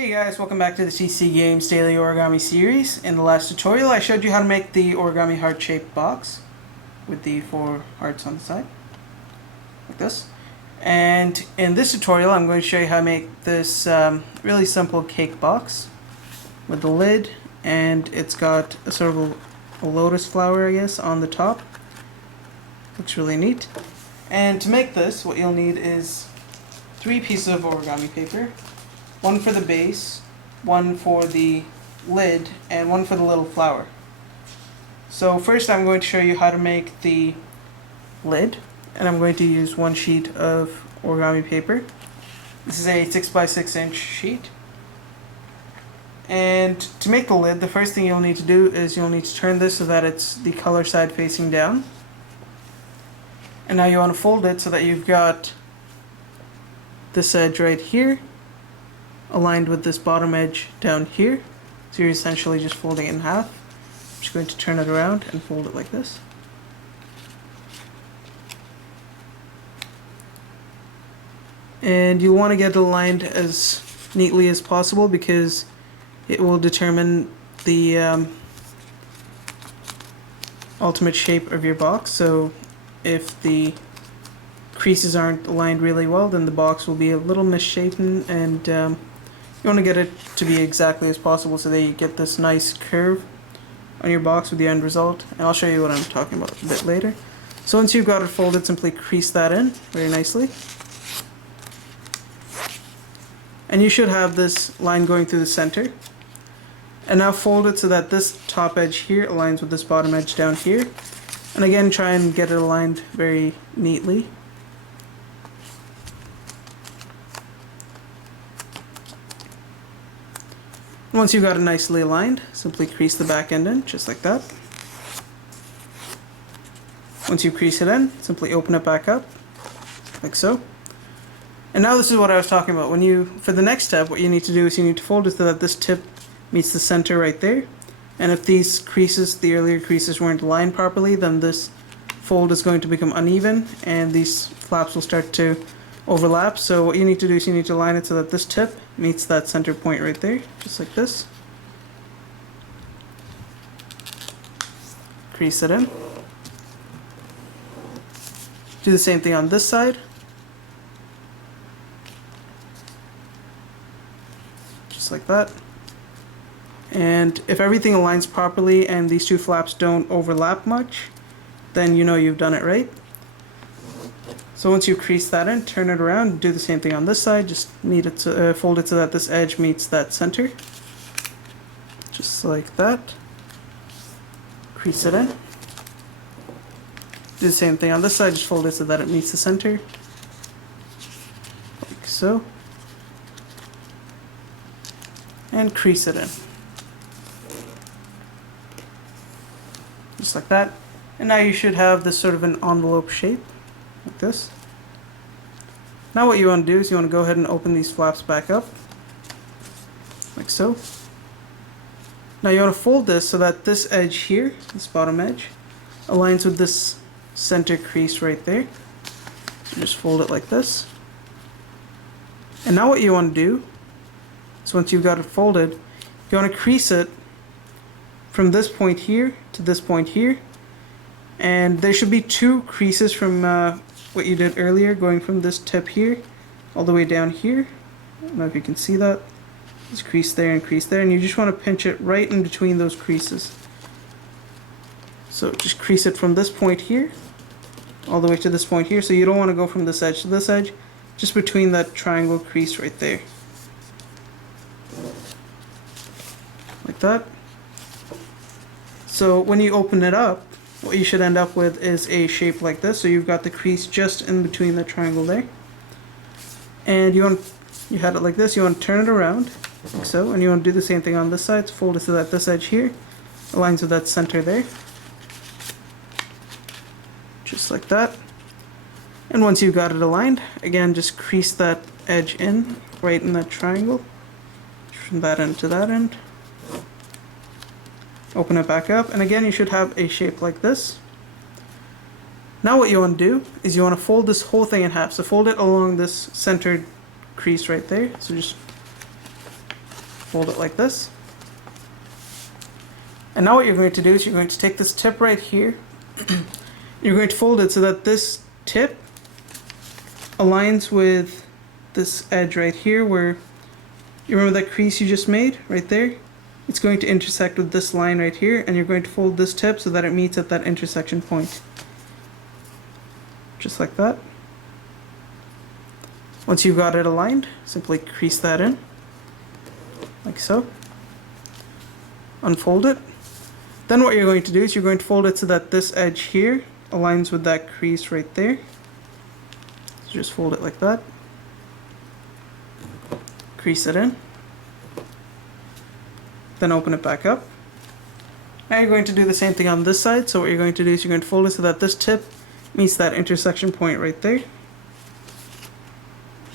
Hey guys, welcome back to the CC Games Daily Origami series. In the last tutorial I showed you how to make the origami heart-shaped box with the 4 hearts on the side, like this. And in this tutorial I'm going to show you how to make this really simple cake box with the lid, and it's got a sort of a lotus flower, I guess, on the top. Looks really neat. And to make this, what you'll need is 3 pieces of origami paper. One for the base, one for the lid, and one for the little flower. So first I'm going to show you how to make the lid, and I'm going to use 1 sheet of origami paper. This is a 6x6 inch sheet. And to make the lid, the first thing you'll need to do is you'll need to turn this so that it's the color side facing down. And now you want to fold it so that you've got this edge right here aligned with this bottom edge down here. So you're essentially just folding it in half. I'm just going to turn it around and fold it like this. And you'll want to get it aligned as neatly as possible because it will determine the ultimate shape of your box. So if the creases aren't aligned really well, then the box will be a little misshapen, and you want to get it to be exactly as possible so that you get this nice curve on your box with the end result. And I'll show you what I'm talking about a bit later. So once you've got it folded, simply crease that in very nicely. And you should have this line going through the center. And now fold it so that this top edge here aligns with this bottom edge down here. And again, try and get it aligned very neatly. Once you've got it nicely aligned, simply crease the back end in, just like that. Once you crease it in, simply open it back up, like so. And now this is what I was talking about. For the next step, what you need to do is you need to fold it so that this tip meets the center right there. And if these creases, the earlier creases, weren't aligned properly, then this fold is going to become uneven and these flaps will start to overlap. So what you need to do is you need to align it so that this tip meets that center point right there, just like this. Crease it in. Do the same thing on this side. Just like that. And if everything aligns properly and these 2 flaps don't overlap much, then you know you've done it right. So once you crease that in, turn it around, do the same thing on this side, just fold it so that this edge meets that center. Just like that. Crease it in. Do the same thing on this side, just fold it so that it meets the center. Like so. And crease it in. Just like that. And now you should have this sort of an envelope shape, like this. Now what you want to do is you want to go ahead and open these flaps back up, like so. Now you want to fold this so that this edge here, this bottom edge, aligns with this center crease right there. So just fold it like this. And now what you want to do is once you've got it folded, you want to crease it from this point here to this point here. And there should be 2 creases from what you did earlier, going from this tip here all the way down here. I don't know if you can see that. Just crease there, and you just want to pinch it right in between those creases. So just crease it from this point here all the way to this point here. So you don't want to go from this edge to this edge, just between that triangle crease right there. Like that. So when you open it up, what you should end up with is a shape like this. So you've got the crease just in between the triangle there. And you had it like this, you want to turn it around, like so, and you want to do the same thing on this side. So fold it so that this edge here aligns with that center there. Just like that. And once you've got it aligned, again, just crease that edge in, right in that triangle, from that end to that end. Open it back up, and again you should have a shape like this. Now what you want to do is you want to fold this whole thing in half. So fold it along this centered crease right there. So just fold it like this. And now what you're going to do is you're going to take this tip right here. You're going to fold it so that this tip aligns with this edge right here where you remember that crease you just made right there? It's going to intersect with this line right here, and you're going to fold this tip so that it meets at that intersection point. Just like that. Once you've got it aligned, simply crease that in, like so. Unfold it. Then what you're going to do is you're going to fold it so that this edge here aligns with that crease right there. So just fold it like that. Crease it in. Then open it back up. Now you're going to do the same thing on this side. So what you're going to do is you're going to fold it so that this tip meets that intersection point right there.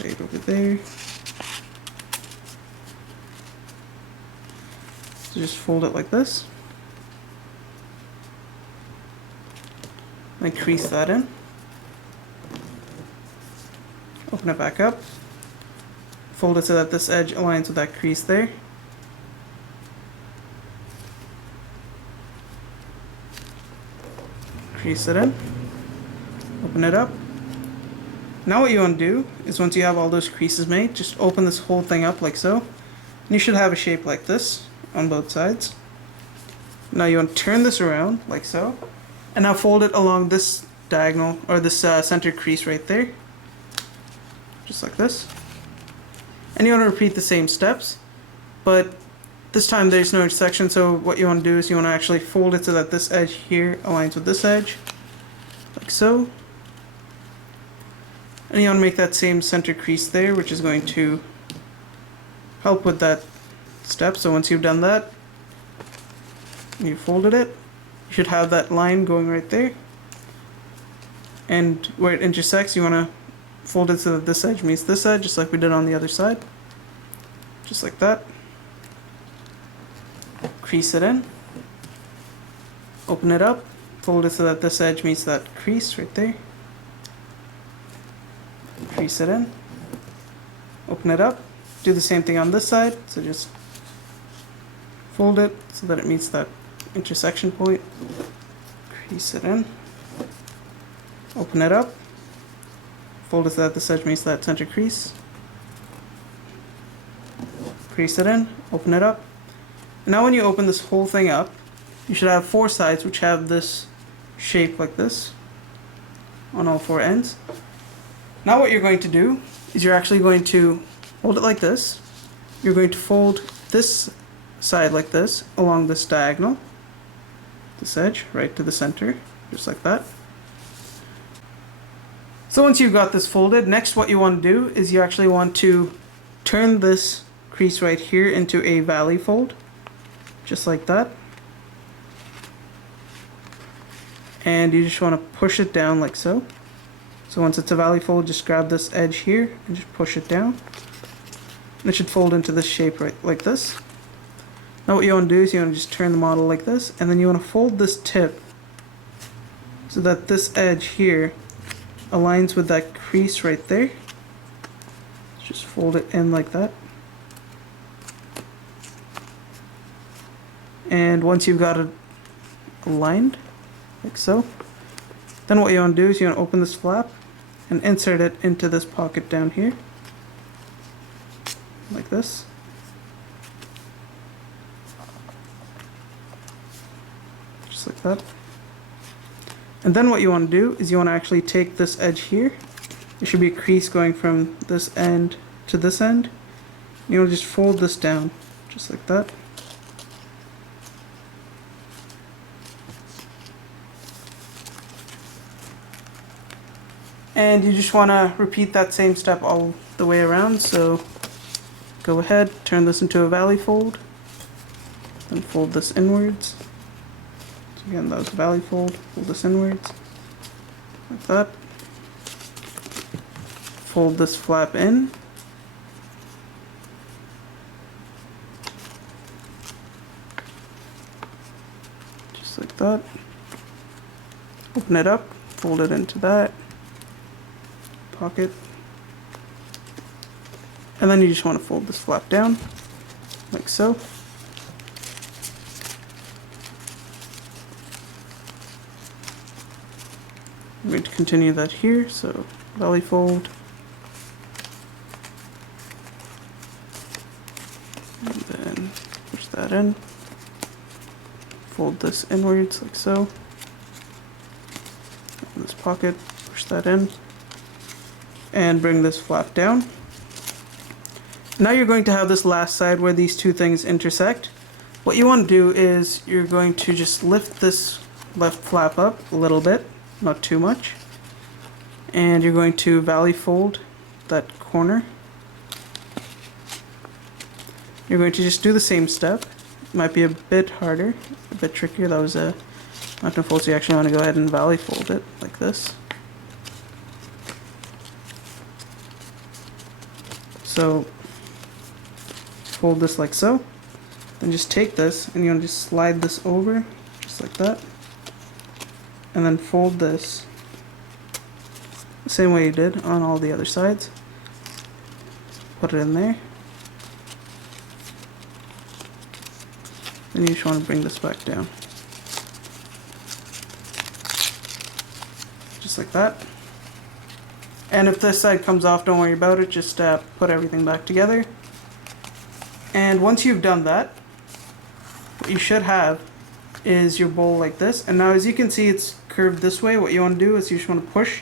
Right over there. So just fold it like this. And crease that in. Open it back up. Fold it so that this edge aligns with that crease there. Crease it in. Open it up. Now what you want to do is once you have all those creases made, just open this whole thing up like so. And you should have a shape like this on both sides. Now you want to turn this around like so. And now fold it along this diagonal, or this center crease right there. Just like this. And you want to repeat the same steps, but this time there's no intersection, so what you want to do is you want to actually fold it so that this edge here aligns with this edge, like so. And you want to make that same center crease there, which is going to help with that step. So once you've done that, you folded it, you should have that line going right there. And where it intersects, you want to fold it so that this edge meets this edge, just like we did on the other side. Just like that. Crease it in. Open it up. Fold it so that this edge meets that crease right there. Crease it in. Open it up. Do the same thing on this side. So just fold it so that it meets that intersection point. Crease it in. Open it up. Fold it so that this edge meets that center crease. Crease it in. Open it up. And now when you open this whole thing up, you should have 4 sides which have this shape like this on all 4 ends. Now what you're going to do is you're actually going to hold it like this. You're going to fold this side like this along this diagonal, this edge right to the center, just like that. So once you've got this folded, next what you want to do is you actually want to turn this crease right here into a valley fold, just like that. And you just want to push it down like so. So once it's a valley fold, just grab this edge here and just push it down. And it should fold into this shape right like this. Now what you want to do is you want to just turn the model like this, and then you want to fold this tip so that this edge here aligns with that crease right there. Just fold it in like that. And once you've got it aligned, like so, then what you want to do is you want to open this flap and insert it into this pocket down here, like this. Just like that. And then what you want to do is you want to actually take this edge here. There should be a crease going from this end to this end. You want to just fold this down, just like that. And you just want to repeat that same step all the way around. So go ahead, turn this into a valley fold, then fold this inwards. So again, that was a valley fold, fold this inwards, like that. Fold this flap in. Just like that. Open it up, fold it into that pocket, and then you just want to fold this flap down like so. I'm going to continue that here, so belly fold. And then push that in. Fold this inwards like so. In this pocket, push that in. And bring this flap down. Now you're going to have this last side where these two things intersect. What you want to do is you're going to just lift this left flap up a little bit, not too much. And you're going to valley fold that corner. You're going to just do the same step. It might be a bit harder, a bit trickier. That was a mountain fold, so you actually want to go ahead and valley fold it like this. So fold this like so. Then just take this and you want to just slide this over, just like that. And then fold this the same way you did on all the other sides. Put it in there. Then you just want to bring this back down. Just like that. And if this side comes off, don't worry about it, just put everything back together. And once you've done that, what you should have is your bowl like this. And now as you can see, it's curved this way. What you want to do is you just want to push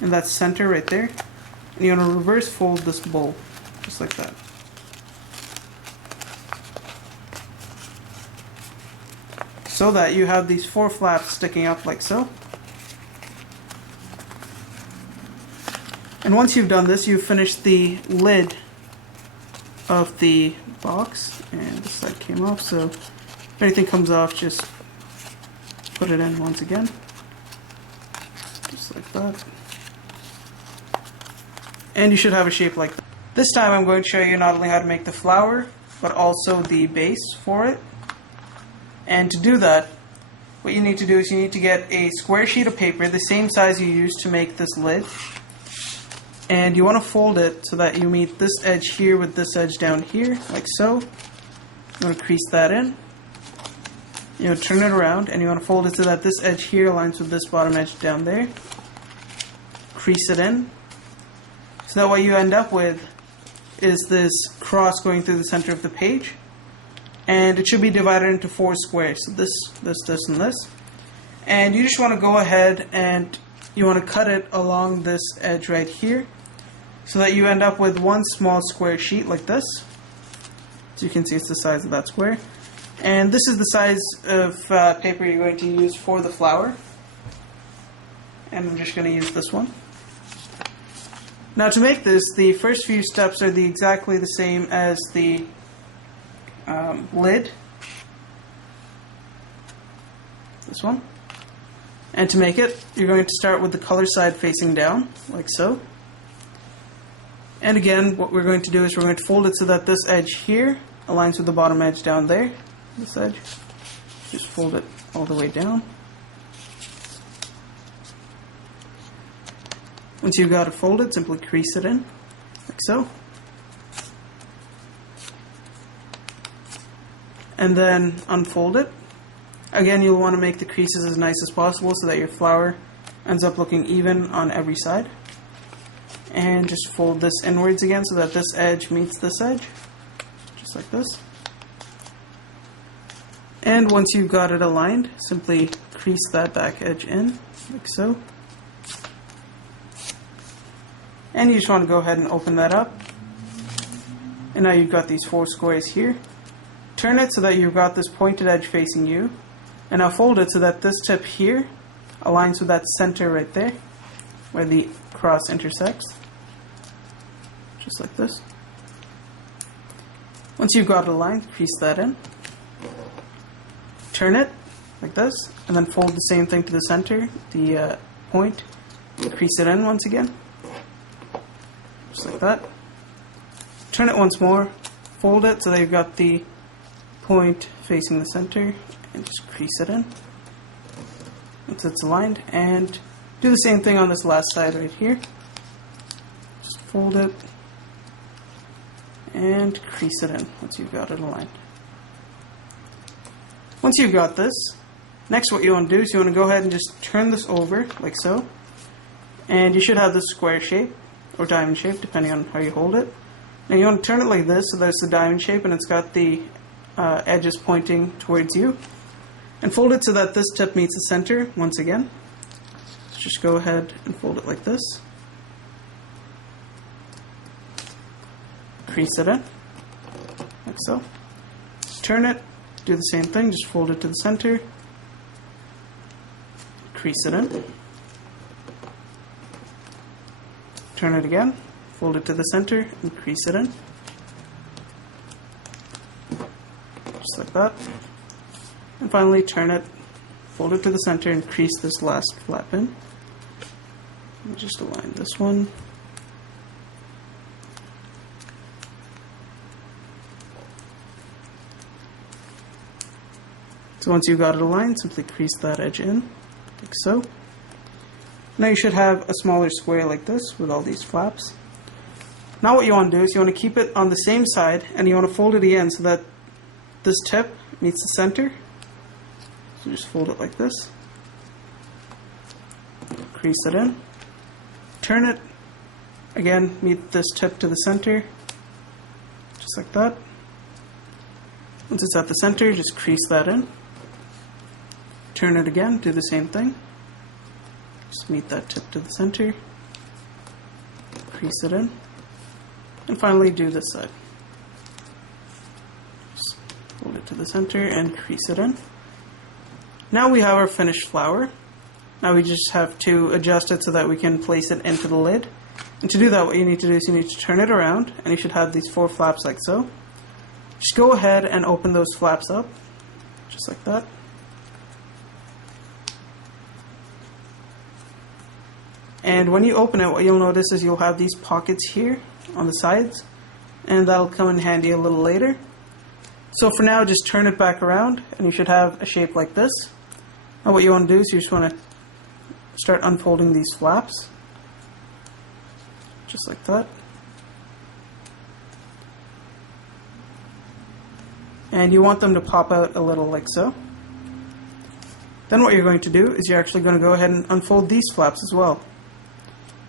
in that center right there. And you want to reverse fold this bowl, just like that. So that you have these 4 flaps sticking up like so. And once you've done this, you've finished the lid of the box, and this side came off, so if anything comes off, just put it in once again, just like that. And you should have a shape like that. This time I'm going to show you not only how to make the flower, but also the base for it. And to do that, what you need to do is you need to get a square sheet of paper, the same size you used to make this lid. And you want to fold it so that you meet this edge here with this edge down here, like so. You want to crease that in. You want to turn it around, and you want to fold it so that this edge here aligns with this bottom edge down there. Crease it in. So that what you end up with is this cross going through the center of the page. And it should be divided into 4 squares. So this, and this. And you just want to go ahead and you want to cut it along this edge right here, so that you end up with one small square sheet like this. So you can see it's the size of that square. And this is the size of paper you're going to use for the flower. And I'm just going to use this one. Now to make this, the first few steps are exactly the same as the lid. This one. And to make it, you're going to start with the color side facing down, like so. And again, what we're going to do is we're going to fold it so that this edge here aligns with the bottom edge down there. This edge. Just fold it all the way down. Once you've got it folded, simply crease it in, like so. And then unfold it. Again, you'll want to make the creases as nice as possible so that your flower ends up looking even on every side. And just fold this inwards again so that this edge meets this edge, just like this. And once you've got it aligned, simply crease that back edge in, like so. And you just want to go ahead and open that up. And now you've got these 4 squares here. Turn it so that you've got this pointed edge facing you. And now fold it so that this tip here aligns with that center right there, where the cross intersects. Just like this. Once you've got it aligned, crease that in. Turn it, like this, and then fold the same thing to the center, the point. Crease it in once again. Just like that. Turn it once more, fold it so that you've got the point facing the center, and just crease it in once it's aligned, and do the same thing on this last side right here. Just fold it and crease it in once you've got it aligned. Once you've got this, next what you want to do is you want to go ahead and just turn this over like so, and you should have this square shape or diamond shape depending on how you hold it. Now you want to turn it like this so that it's the diamond shape and it's got the edges pointing towards you, and fold it so that this tip meets the center once again. So just go ahead and fold it like this. Crease it in, like so. Just turn it, do the same thing, just fold it to the center, crease it in, turn it again, fold it to the center, and crease it in, just like that. And finally turn it, fold it to the center, and crease this last flap in. Let me just align this one. So once you've got it aligned, simply crease that edge in, like so. Now you should have a smaller square like this with all these flaps. Now what you want to do is you want to keep it on the same side, and you want to fold it again so that this tip meets the center. So just fold it like this, crease it in, turn it, again meet this tip to the center, just like that. Once it's at the center, just crease that in. Turn it again, do the same thing. Just meet that tip to the center, crease it in, and finally do this side. Just fold it to the center and crease it in. Now we have our finished flower. Now we just have to adjust it so that we can place it into the lid. And to do that, what you need to do is you need to turn it around, and you should have these 4 flaps like so. Just go ahead and open those flaps up, just like that. And when you open it, what you'll notice is you'll have these pockets here on the sides, and that'll come in handy a little later. So for now, just turn it back around, and you should have a shape like this. Now what you want to do is you just want to start unfolding these flaps, just like that. And you want them to pop out a little like so. Then what you're going to do is you're actually going to go ahead and unfold these flaps as well.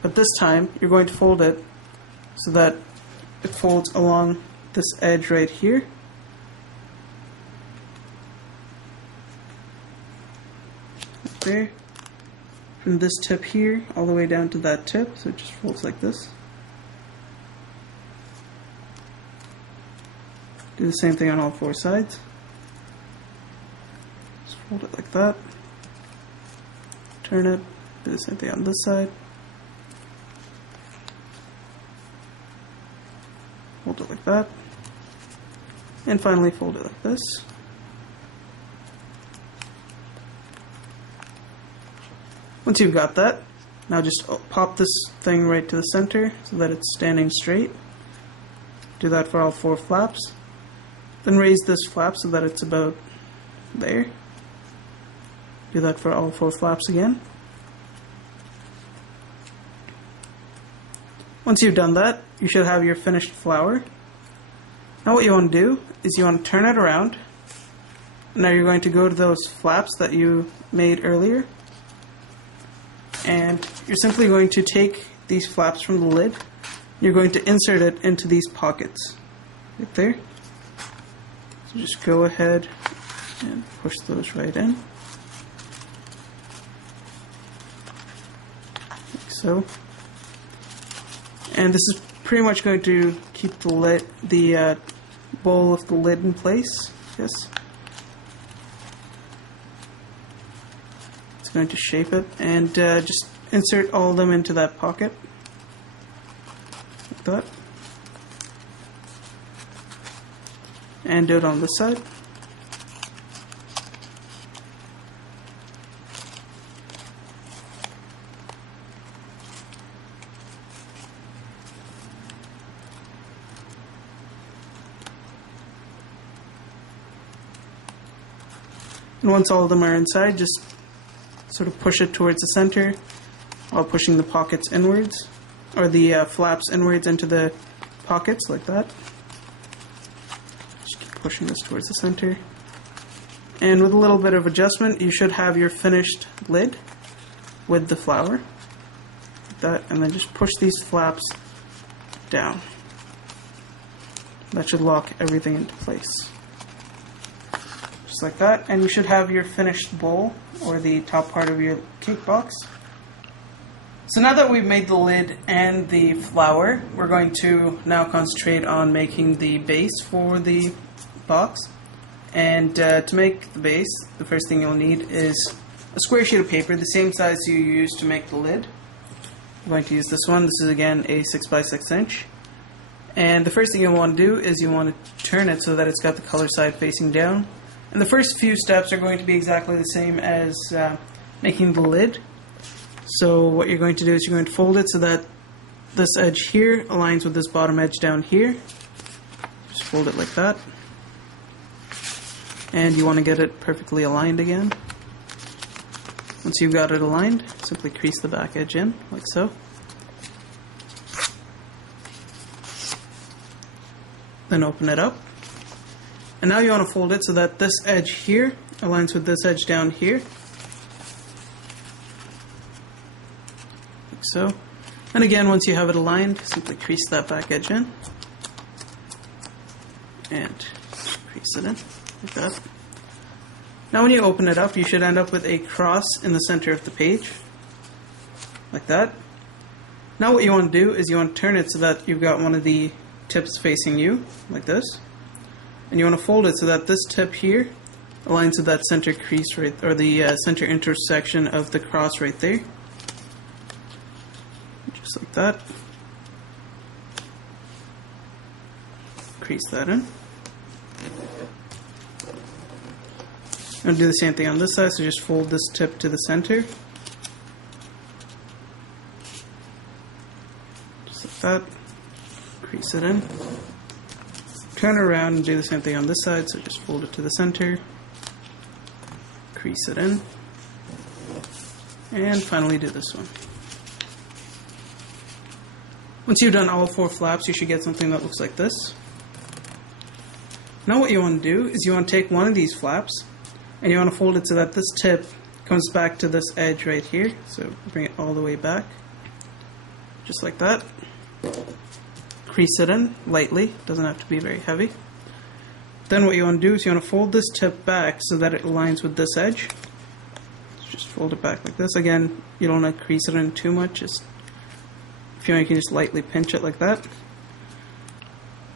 But this time, you're going to fold it so that it folds along this edge right here. Right there. From this tip here all the way down to that tip, so it just folds like this. Do the same thing on all 4 sides. Just fold it like that. Turn it. Do the same thing on this side. Fold it like that. And finally fold it like this. Once you've got that, now just pop this thing right to the center so that it's standing straight. Do that for all 4 flaps. Then raise this flap so that it's about there. Do that for all 4 flaps again. Once you've done that, you should have your finished flower. Now what you want to do is you want to turn it around. Now you're going to go to those flaps that you made earlier, and you're simply going to take these flaps from the lid. You're going to insert it into these pockets right there. So just go ahead and push those right in, like so. And this is pretty much going to keep the bowl of the lid in place. Yes. It's going to shape it, and just insert all of them into that pocket, like that. And do it on this side. And once all of them are inside, just sort of push it towards the center while pushing the pockets inwards, or the flaps inwards into the pockets, like that. pushing this towards the center. And with a little bit of adjustment, you should have your finished lid with the flower. Like that, and then just push these flaps down. That should lock everything into place. Just like that, and you should have your finished bowl, or the top part of your cake box. So now that we've made the lid and the flower, we're going to now concentrate on making the base for the box. And to make the base, the first thing you'll need is a square sheet of paper, the same size you used to make the lid. I'm going to use this one. This is again a 6 by 6 inch. And the first thing you'll want to do is you want to turn it so that it's got the color side facing down. And the first few steps are going to be exactly the same as making the lid. So what you're going to do is you're going to fold it so that this edge here aligns with this bottom edge down here. Just fold it like that. And you want to get it perfectly aligned again. Once you've got it aligned, simply crease the back edge in, like so. Then open it up. And now you want to fold it so that this edge here aligns with this edge down here. Like so. And again, once you have it aligned, simply crease that back edge in. And crease it in, like that. Now when you open it up, you should end up with a cross in the center of the page. Like that. Now what you want to do is you want to turn it so that you've got one of the tips facing you, like this. And you want to fold it so that this tip here aligns with that center crease right, or the center intersection of the cross right there. Just like that. Crease that in. And do the same thing on this side, so just fold this tip to the center. Just like that. Crease it in. Turn it around and do the same thing on this side, so just fold it to the center. Crease it in. And finally do this one. Once you've done all 4 flaps, you should get something that looks like this. Now what you want to do is you want to take one of these flaps and you want to fold it so that this tip comes back to this edge right here. So bring it all the way back. Just like that. Crease it in lightly, doesn't have to be very heavy. Then what you want to do is you want to fold this tip back so that it aligns with this edge. So just fold it back like this. Again, you don't want to crease it in too much, just if you want, you can just lightly pinch it like that.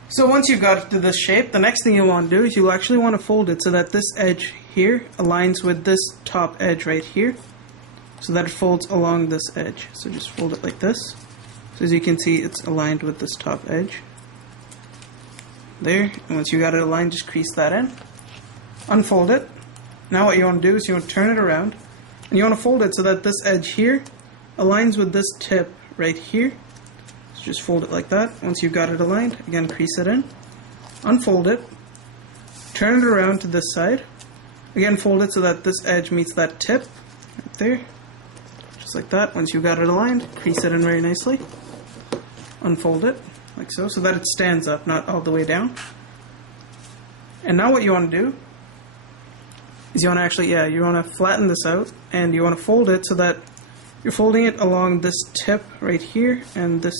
So once you've got it to this shape, the next thing you want to do is you'll actually want to fold it so that this edge here aligns with this top edge right here, so that it folds along this edge. So just fold it like this. So as you can see, it's aligned with this top edge. There, and once you got it aligned, just crease that in. Unfold it. Now what you want to do is you want to turn it around, and you want to fold it so that this edge here aligns with this tip right here. So just fold it like that. Once you've got it aligned, again crease it in. Unfold it. Turn it around to this side. Again fold it so that this edge meets that tip right there. Just like that. Once you've got it aligned, crease it in very nicely. Unfold it like so, so that it stands up, not all the way down. And now what you want to do is you want to actually, you want to flatten this out, and you want to fold it so that you're folding it along this tip right here and this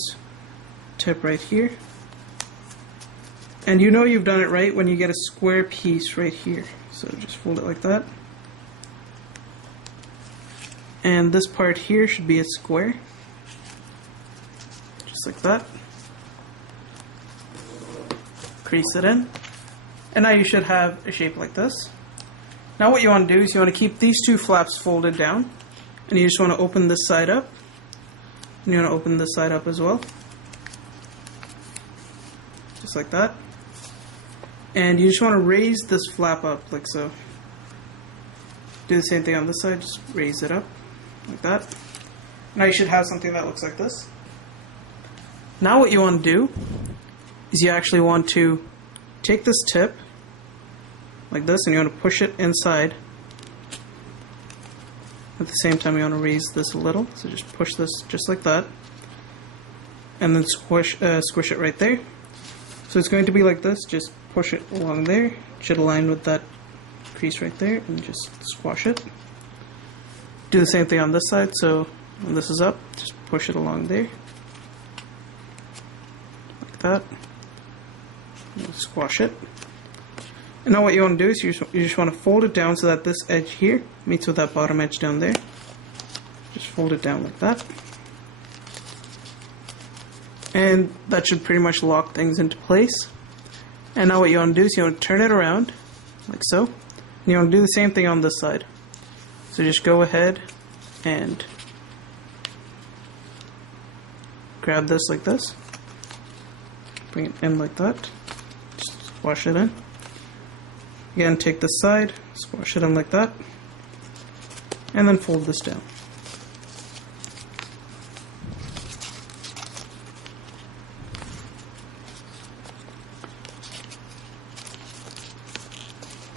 tip right here. And you know you've done it right when you get a square piece right here. So just fold it like that. And this part here should be a square. Just like that. Crease it in. And now you should have a shape like this. Now what you want to do is you want to keep these 2 flaps folded down. And you just want to open this side up. And you want to open this side up as well. Just like that. And you just want to raise this flap up like so. Do the same thing on this side, just raise it up like that. Now you should have something that looks like this. Now what you want to do is you actually want to take this tip like this and you want to push it inside. At the same time you want to raise this a little, so just push this just like that. And then squish it right there. So it's going to be like this, just push push it along there. It should align with that crease right there, and just squash it. Do the same thing on this side, so when this is up, just push it along there. Like that. And squash it. And now what you want to do is you just want to fold it down so that this edge here meets with that bottom edge down there. Just fold it down like that. And that should pretty much lock things into place. And now what you want to do is you want to turn it around, like so. And you want to do the same thing on this side. So just go ahead and grab this like this. Bring it in like that. Just squash it in. Again, take this side, squash it in like that. And then fold this down.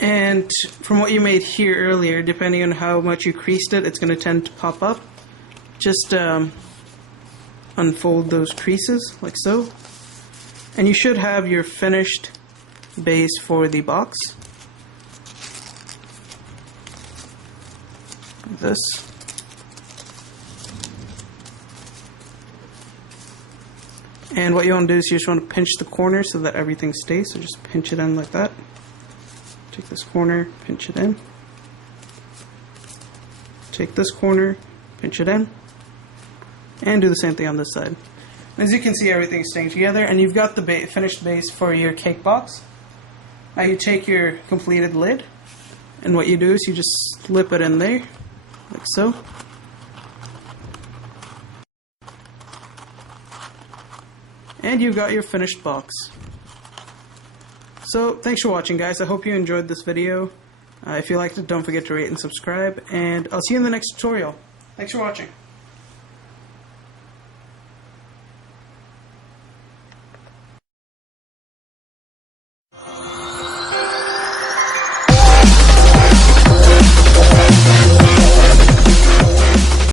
And from what you made here earlier, depending on how much you creased it, it's going to tend to pop up. Just unfold those creases like so. And you should have your finished base for the box. Like this. And what you want to do is you just want to pinch the corner so that everything stays. So just pinch it in like that. Take this corner, pinch it in. Take this corner, pinch it in. And do the same thing on this side. As you can see, everything's staying together, and you've got the finished base for your cake box. Now you take your completed lid, and what you do is you just slip it in there, like so. And you've got your finished box. So, thanks for watching, guys. I hope you enjoyed this video. If you liked it, don't forget to rate and subscribe, and I'll see you in the next tutorial. Thanks for watching.